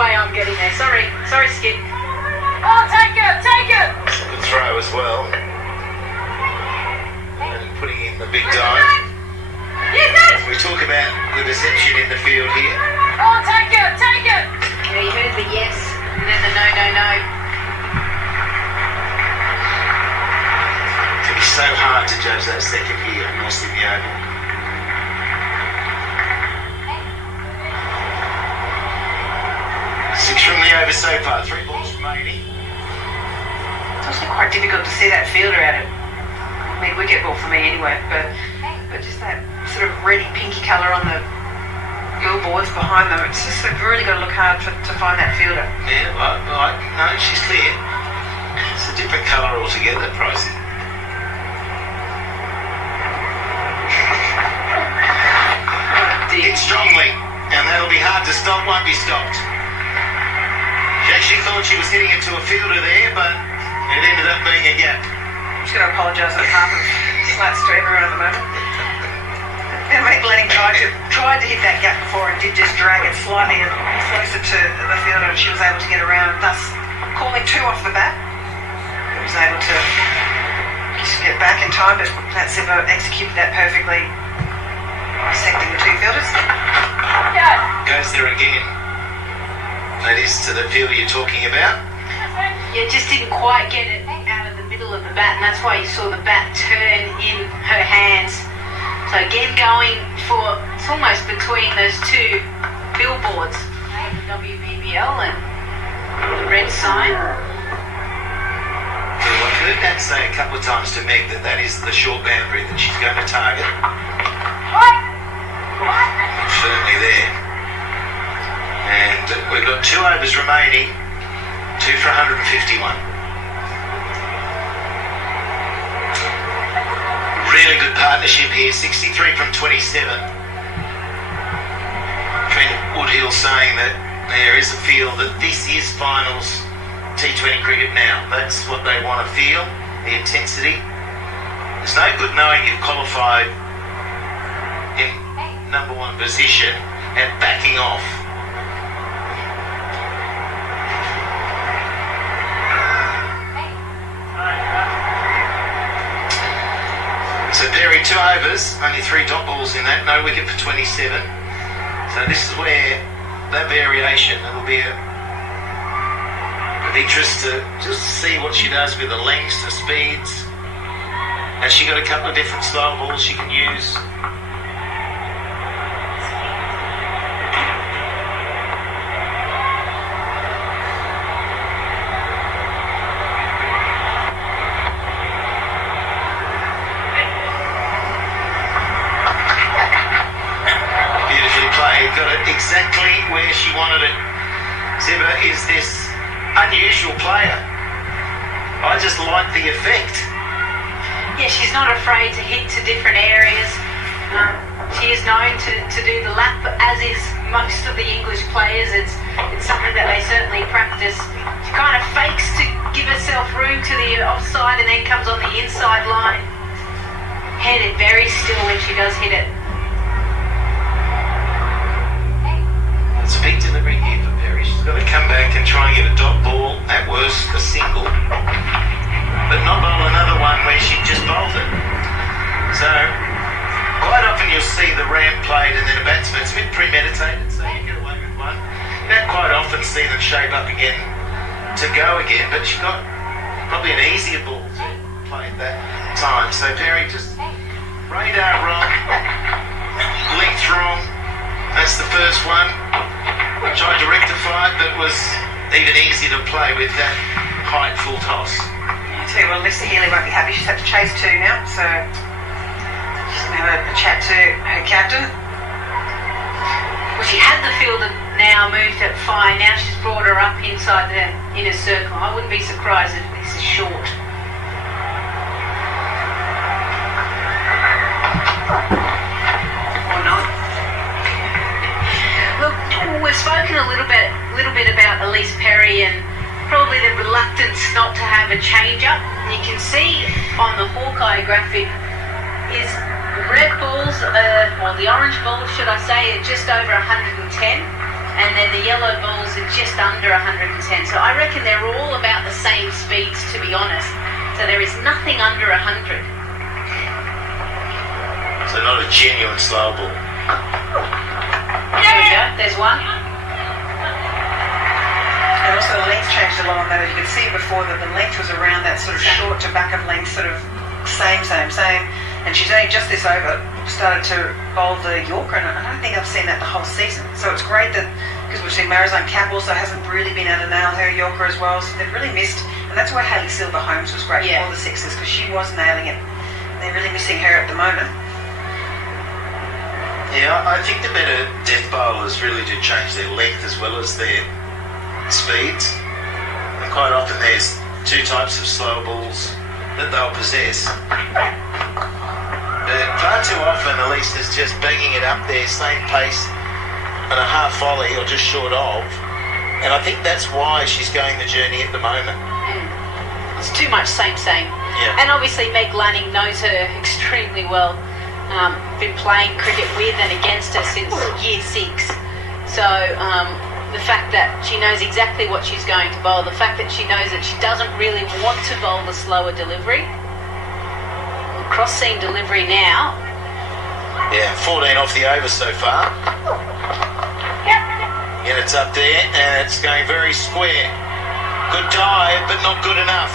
way I'm getting there. Sorry, Skip. Oh, take it! It's a good throw as well. And putting in the big dive. We talk about the deception in the field here. Oh, take it! Yeah, you heard the yes and then the no. It's so hard to judge that second here in North Sydney Oval. 6 from the over so far, 3 balls remaining. It's also quite difficult to see that fielder at it. I mean, wicket ball for me anyway, but just that sort of reddy pinky colour on the billboards behind them, it's just they've really got to look hard to find that fielder. Yeah, no, she's clear. It's a different colour altogether, Pricey. Hit strongly, and that'll be hard to stop, won't be stopped. She actually thought she was hitting into a fielder there, but it ended up being a gap. I'm just going to apologise on behalf of slats to everyone at the moment. And Lanning tried to hit that gap before and did just drag it slightly closer to the fielder, and she was able to get around, thus calling 2 off the bat. She was able to just get back in time, but that Zipper executed that perfectly, dissecting the 2 fielders. Goes there again. That is to the field you're talking about. Yeah, just didn't quite get it out of the middle of the bat, and that's why you saw the bat turn in her hands. So again, going for, it's almost between those 2 billboards, the WBBL and the red sign. So I heard that say a couple of times to Meg that is the short boundary that she's going to target. Firmly there. And we've got 2 overs remaining, 2 for 151. Really good partnership here, 63 from 27. Trent Woodhill saying that there is a feel that this is finals T20 cricket now. That's what they want to feel, the intensity. There's no good knowing you've qualified in number 1 position and backing off. So Perry, 2 overs, only 3 dot balls in that, no wicket for 27. So this is where that variation, it'll be of interest to just see what she does with the lengths, the speeds. Has she got a couple of different style balls she can use? Got it exactly where she wanted it. Zibba is this unusual player. I just like the effect. Yeah, she's not afraid to hit to different areas. She is known to do the lap, as is most of the English players. It's something that they certainly practice. She kind of fakes to give herself room to the offside and then comes on the inside line. Headed very still when she does hit it. It's a big delivery here for Perry. She's got to come back and try and get a dot ball, at worst a single, but not bowl another one where she just bowled it. So quite often you'll see the ramp played and then a batsman, it's a bit premeditated, so you get away with one. don't quite often see them shape up again to go again, but she got probably an easier ball to play at that time. So Perry just radar wrong, length wrong. That's the first one. Tried to rectify it, but was even easier to play with that height full toss. I tell you what, Alyssa Healy won't be happy. She's had to chase 2 now, so she's going to have a chat to her captain. Well, she had the fielder now moved at fine. Now she's brought her up inside the inner circle. I wouldn't be surprised if this is short. Or not. Look, we've spoken a little bit about Ellyse Perry and probably the reluctance not to have a change-up. You can see on the Hawkeye graphic is the red balls, or the orange balls, should I say, are just over 110, and then the yellow balls are just under 110. So I reckon they're all about the same speeds, to be honest. So there is nothing under 100. So not a genuine slow ball. There we go, there's one. And also the length changed a lot on that. As you could see before, that the length was around that sort of short to back of length, sort of same. And she's only just this over started to bowl the Yorker, and I don't think I've seen that the whole season. So it's great that, because we've seen Marizone Cap also hasn't really been able to nail her Yorker as well, so they've really missed, and that's why Hayley Silver-Holmes was great for the sixes, because she was nailing it. They're really missing her at the moment. Yeah, I think the better death bowlers really do change their length as well as their speeds. And quite often there's 2 types of slow balls that they'll possess. But far too often Ellyse is just banging it up there, same pace and a half volley or just short of. And I think that's why she's going the journey at the moment. It's too much same. Yeah. And obviously Meg Lanning knows her extremely well. Been playing cricket with and against her since year 6. So the fact that she knows exactly what she's going to bowl, the fact that she knows that she doesn't really want to bowl the slower delivery. Cross-seam delivery now. Yeah, 14 off the over so far. And it's up there and it's going very square. Good dive, but not good enough.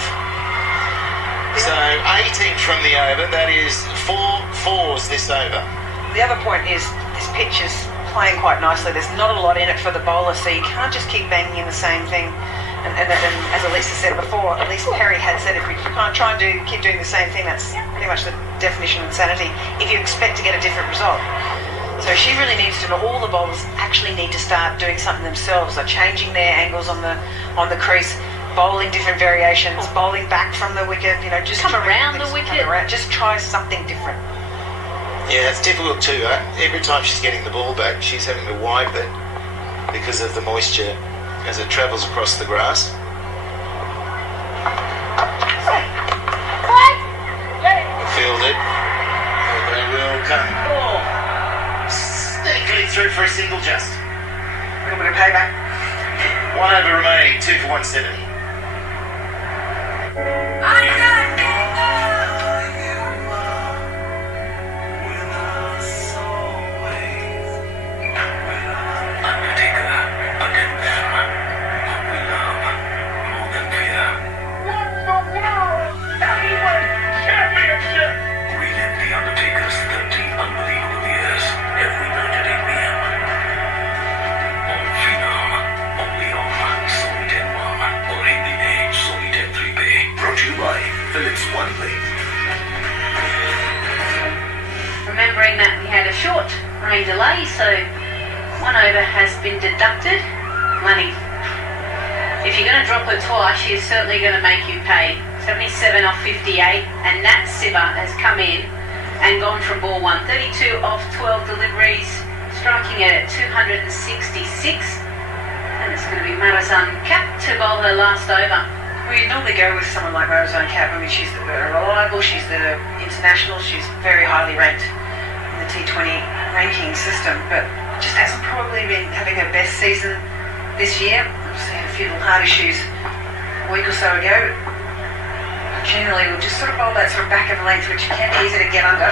So 18 from the over, that is 4 fours this over. The other point is this pitch is playing quite nicely. There's not a lot in it for the bowler, so you can't just keep banging in the same thing. And as Alyssa said before, Ellyse Perry had said if we can't try and keep doing the same thing, that's pretty much the definition of insanity if you expect to get a different result. So she really needs to know, all the bowlers actually need to start doing something themselves, like changing their angles on the crease, bowling different variations, bowling back from the wicket, just come around the wicket. Just try something different. Yeah, it's difficult too. Every time she's getting the ball back, she's having to wipe it because of the moisture as it travels across the grass. Fielded. They will come sneakily through for a single just. A little bit of payback. 1 over remaining, 2 for 170. Remembering that we had a short rain delay, so 1 over has been deducted. Lanning, if you're going to drop her twice, she is certainly going to make you pay. 77 off 58, and Nat Siva has come in and gone from ball 1. 32 off 12 deliveries, striking it at 266, and it's going to be Marizone Cap to bowl her last over. Well, you'd normally go with someone like Marizone Cap. I mean, she's reliable, she's the international, she's very highly ranked in the T20 ranking system, but just hasn't probably been having her best season this year. Obviously had a few little heart issues a week or so ago. Generally, we'll just sort of bowl that sort of back of length, which can be easy to get under.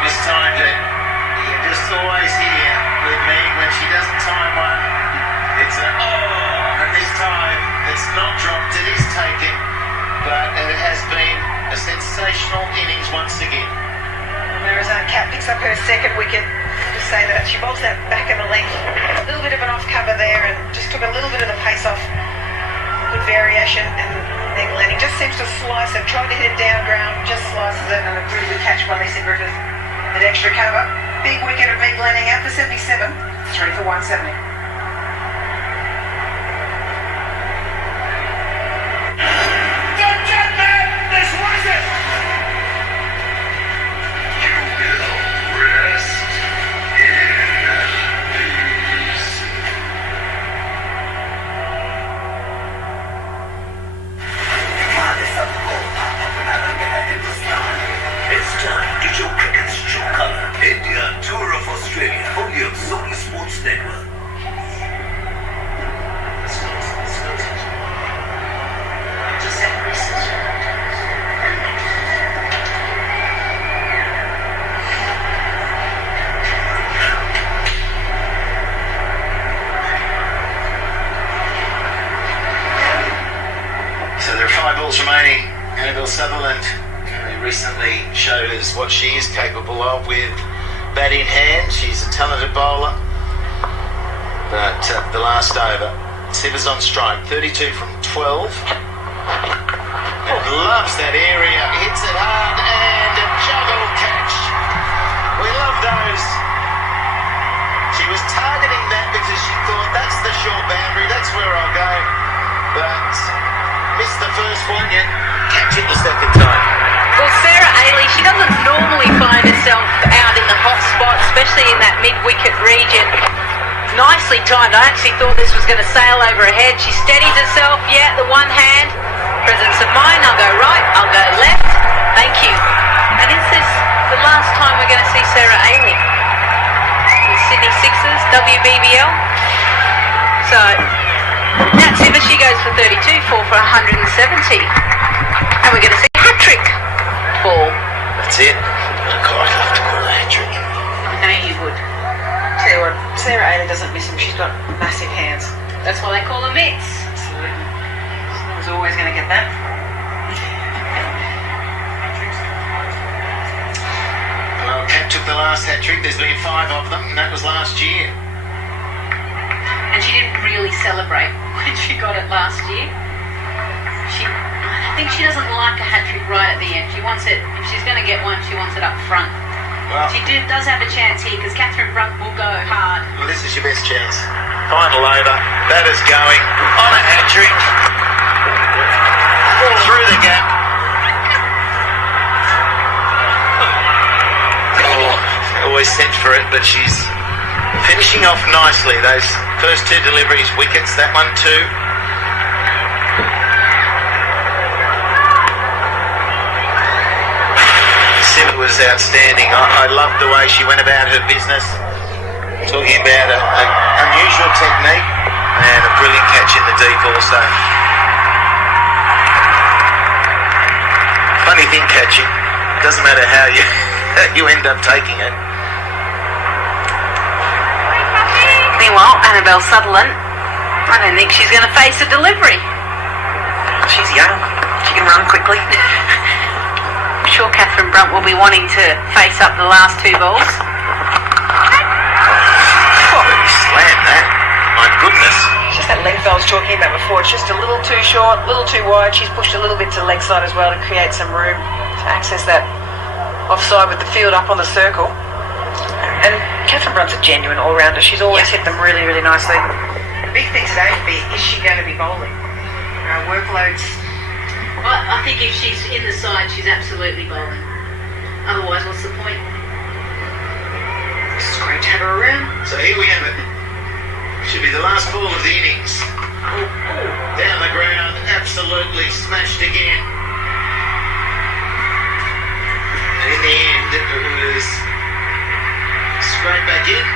This time that you can just always hear with me when she doesn't time one. It's a and this time it's not dropped, it is taken, but it has been a sensational innings once again. Arizona Cat picks up her second wicket. Just say that she bowls that back of the leg, a little bit of an off cover there, and just took a little bit of the pace off. Good variation, and then Lanning just seems to slice it. Tried to hit it down ground, just slices it, and a really good catch by Lisa Griffith. That extra cover, big wicket of Meg Lanning out for 77, 3 for 170. Remaining. Annabelle Sutherland recently showed us what she is capable of with bat in hand. She's a talented bowler, but the last over, Sivers on strike, 32 from 12, and loves that area, hits it hard, and a juggle catch. We love those. She was targeting that because she thought that's the short boundary, that's where I'll go, but missed the first one, yet catch it the second time. Well, Sarah Hayley, she doesn't normally find herself out in the hot spot, especially in that mid-wicket region. Nicely timed. I actually thought this was going to sail over her head. She steadies herself, yeah, the one hand. Presence of mind, I'll go right, I'll go left. Thank you. And is this the last time we're going to see Sarah Hayley? The Sydney Sixers, WBBL. So Nat Sivers, she goes for 32, 4 for 170. And we're going to see a hat-trick ball. That's it. I'd quite love to call it a hat-trick. I know you would. Tell you what, Sarah Hayley doesn't miss them. She's got massive hands. That's why they call them mitts. Absolutely. I was always going to get that. Well, Kat took the last hat-trick. There's been 5 of them, and that was last year. And she didn't really celebrate when she got it last year. I think she doesn't like a hat-trick right at the end. She wants it, if she's going to get one, she wants it up front. Well, she does have a chance here because Catherine Brunt will go hard. Well, this is your best chance. Final over. Batter's going on a hat-trick. Through the gap. Oh, always set for it, but she's finishing off nicely. Those first 2 deliveries, wickets. That one too. Siva was outstanding. I loved the way she went about her business, talking about an unusual technique and a brilliant catch in the deep also. Funny thing catching, doesn't matter how you end up taking it. Meanwhile, Annabelle Sutherland, I don't think she's going to face a delivery. She's young. She can run quickly. I'm sure Catherine Brunt will be wanting to face up the last 2 balls. Oh, he slammed that. My goodness. It's just that length I was talking about before. It's just a little too short, a little too wide. She's pushed a little bit to the leg side as well to create some room to access that offside with the field up on the circle. And Catherine Brunt's a genuine all-rounder. She's always hit them really, really nicely. The big thing today would be, is she going to be bowling? Workloads. I think if she's in the side, she's absolutely bowling. Otherwise, what's the point? This is great to have her around. So here we have it. Should be the last ball of the innings. Down the ground, absolutely smashed again. And in the end, it was straight back in.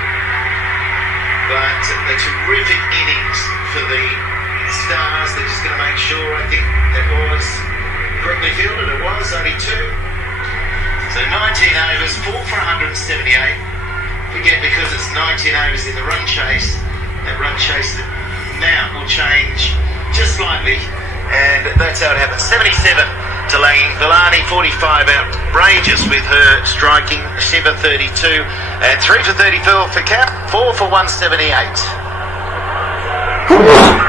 But a terrific innings for the Stars. They're just going to make sure, I think, it was correctly fielded. It was only 2. So 19 overs, 4 for 178. Forget because it's 19 overs in the run chase, that run chase, the amount will change just slightly, and that's how it happens. 77 to Lanning. Villani 45 outrageous with her striking. Shiva 32 and 3 for 34 for Cap, 4 for 178.